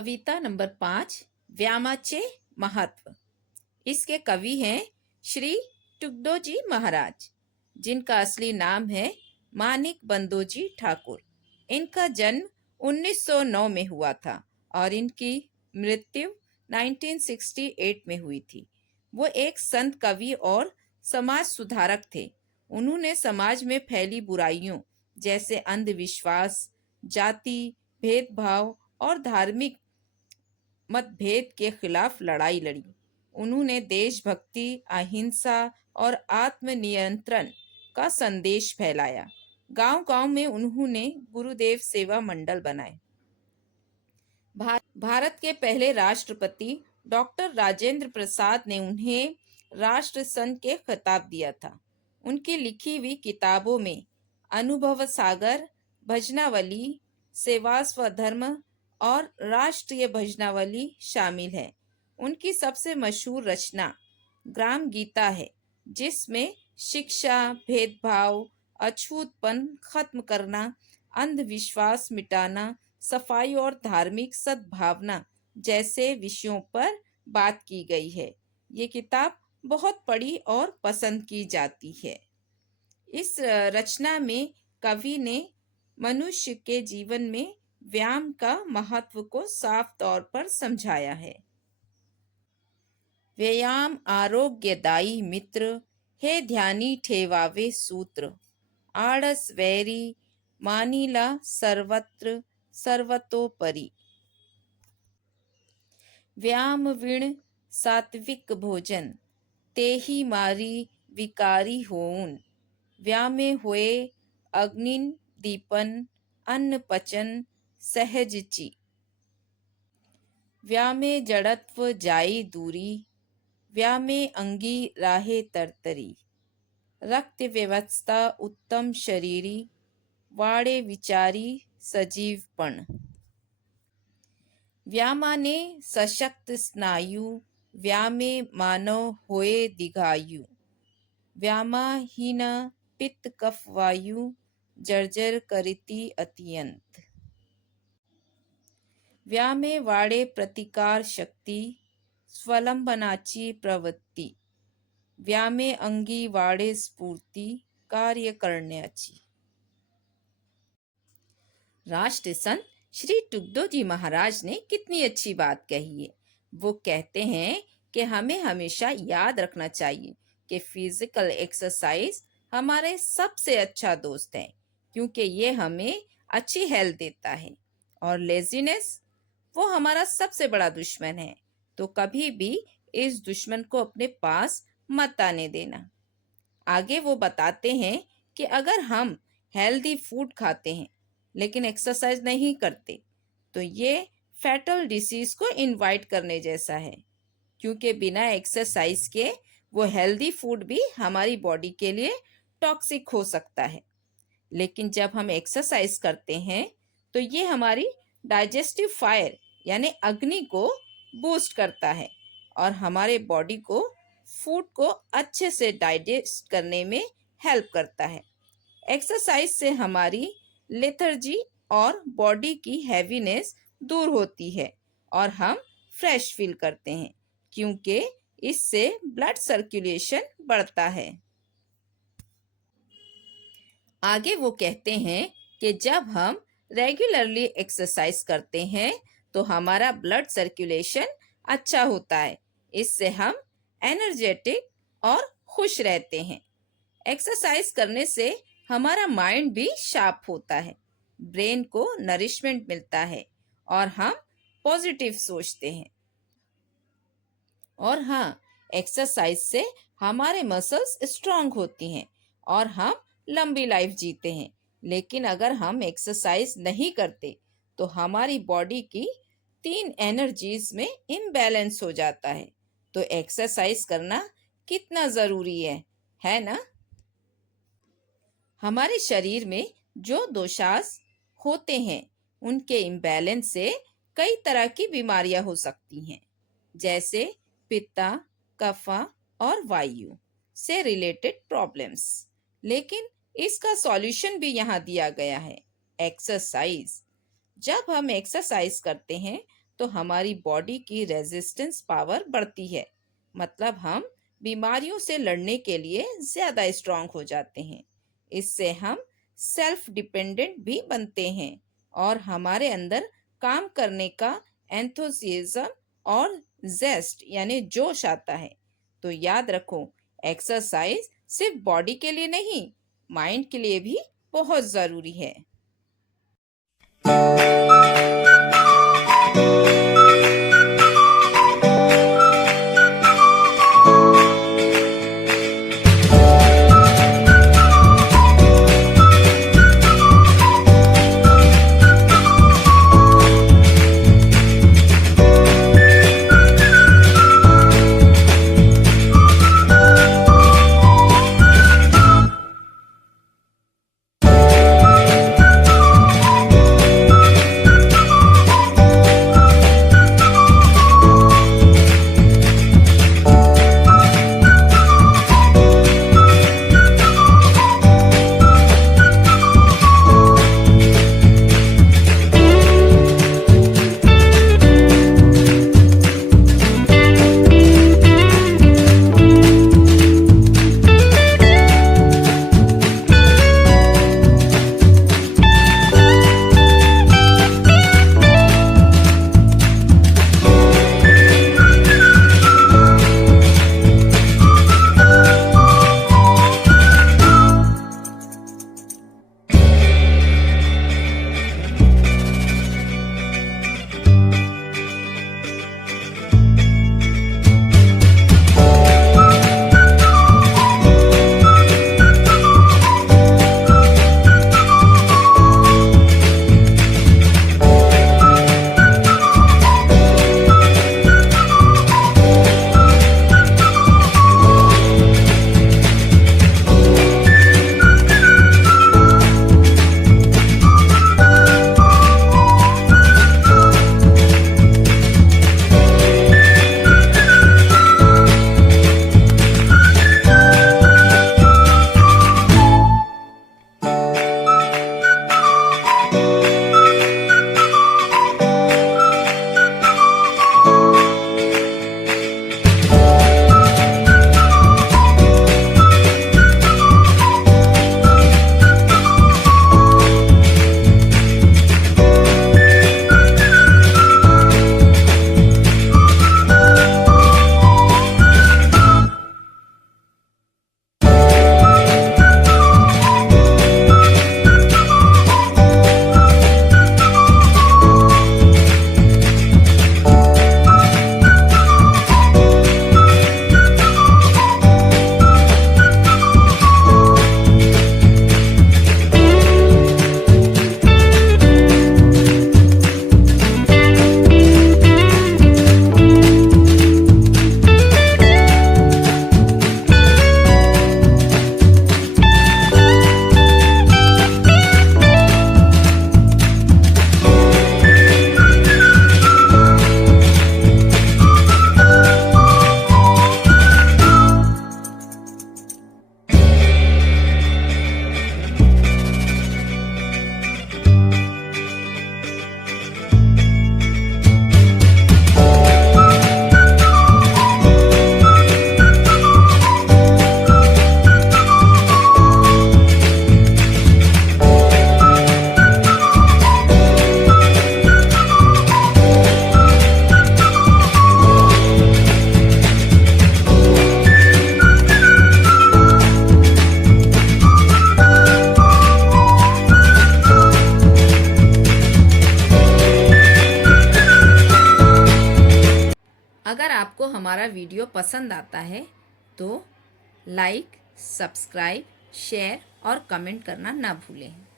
कविता number 5 व्यामाचे महत्व। इसके कवि हैं श्री टुगडोजी महाराज, जिनका असली नाम है मानिक बंदोजी ठाकुर। इनका जन्म 1909 में हुआ था और इनकी मृत्यु 1968 में हुई थी। वो एक संत कवि और समाज सुधारक थे। उन्होंने समाज में फैली बुराइयों जैसे अंधविश्वास, जाति भेदभाव और धार्मिक मतभेद के खिलाफ लड़ाई लड़ी। उन्होंने देशभक्ति, अहिंसा और आत्मनियंत्रण का संदेश फैलाया। गांव-गांव में उन्होंने गुरुदेव सेवा मंडल बनाए। भारत के पहले राष्ट्रपति डॉक्टर राजेंद्र प्रसाद ने उन्हें राष्ट्र संत के खिताब दिया था। उनकी लिखी हुई किताबों में अनुभव सागर, भजनावली, सेवा स्वधर्म और राष्ट्रीय भजनावली शामिल है। उनकी सबसे मशहूर रचना ग्राम गीता है, जिसमें शिक्षा, भेदभाव, अछूतपन खत्म करना, अंधविश्वास मिटाना, सफाई और धार्मिक सद्भावना जैसे विषयों पर बात की गई है। ये किताब बहुत पढ़ी और पसंद की जाती है। इस रचना में कवि ने मनुष्य के जीवन में व्यायाम का महत्व को साफ तौर पर समझाया है। व्यायाम आरोग्यदायी मित्र, हे ध्यानी ठेवावे सूत्र, आळस वैरी मानिला सर्वत्र सर्वतोपरि। व्यायाम विण सात्विक भोजन, तेहि मारी विकारी होऊन। व्यामे होए अग्निन दीपन, अन्न पचन सहजची। व्यामे जड़त्व जाई दूरी, व्यामे अंगी राहे तरतरी। रक्त व्यवस्था उत्तम शरीरी, वाड़े विचारी सजीवपण। व्यामाने सशक्त स्नायु, व्यामे मानव होए दीर्घायु। व्यामाहीन पित्त कफ वायु, जर्जर करिति अत्यंत। व्यामे वाडे प्रतिकार शक्ती, स्वलंबनाची प्रवृत्ती। व्यामे अंगी वाडे स्फूर्ती, कार्य करण्याची। राष्ट्र संत श्री टुगडोजी महाराज ने कितनी अच्छी बात कही है। वो कहते हैं कि हमें हमेशा याद रखना चाहिए कि फिजिकल एक्सरसाइज हमारे सबसे अच्छा दोस्त है, क्योंकि ये हमें अच्छी हेल्थ देता है, और लेजीनेस वो हमारा सबसे बड़ा दुश्मन है। तो कभी भी इस दुश्मन को अपने पास मत आने देना। आगे वो बताते हैं कि अगर हम हेल्दी फूड खाते हैं लेकिन एक्सरसाइज नहीं करते, तो ये फैटल डिसीज को इनवाइट करने जैसा है, क्योंकि बिना एक्सरसाइज के वो हेल्दी फूड भी हमारी बॉडी के लिए टॉक्सिक हो सकता है। लेकिन जब हम एक्सरसाइज करते हैं तो ये हमारी डाइजेस्टिव फायर यानी अग्नि को बूस्ट करता है और हमारे बॉडी को फूड को अच्छे से डाइजेस्ट करने में हेल्प करता है। एक्सरसाइज से हमारी लेथर्जी और बॉडी की हैवीनेस दूर होती है और हम फ्रेश फील करते हैं, क्योंकि इससे ब्लड सर्कुलेशन बढ़ता है। आगे वो कहते हैं कि जब हम रेगुलरली एक्सरसाइज करते हैं तो हमारा ब्लड सर्कुलेशन अच्छा होता है। इससे हम एनर्जेटिक और खुश रहते हैं। एक्सरसाइज करने से हमारा माइंड भी शार्प होता है, ब्रेन को नरिशमेंट मिलता है और हम पॉजिटिव सोचते हैं। और हाँ, एक्सरसाइज से हमारे मसल्स स्ट्रांग होती हैं और हम लंबी लाइफ जीते हैं। लेकिन अगर हम एक्सरसाइज नहीं करते तो हमारी बॉडी की 3 एनर्जीज में इम्बैलेंस हो जाता है। तो एक्सरसाइज करना कितना जरूरी है ना? हमारे शरीर में जो दोषास होते हैं, उनके इम्बैलेंस से कई तरह की बीमारियां हो सकती हैं, जैसे पित्ता, कफा और वायु से रिलेटेड प्रॉब्लम्स। लेकिन इसका सॉल्यूशन भी यहाँ दिया गया है, एक्सरसाइज। जब हम एक्सरसाइज करते हैं तो हमारी बॉडी की रेजिस्टेंस पावर बढ़ती है। मतलब हम बीमारियों से लड़ने के लिए ज़्यादा स्ट्रांग हो जाते हैं। इससे हम सेल्फ डिपेंडेंट भी बनते हैं और हमारे अंदर काम करने का एंथुसियाज्म और जेस्ट यानी जोश आता है। तो याद रखो, एक्सरसाइज सिर्फ बॉडी के लिए नहीं, माइंड के लिए भी बहुत ज़रूरी है। अगर आपको हमारा वीडियो पसंद आता है तो लाइक, सब्सक्राइब, शेयर और कमेंट करना ना भूलें।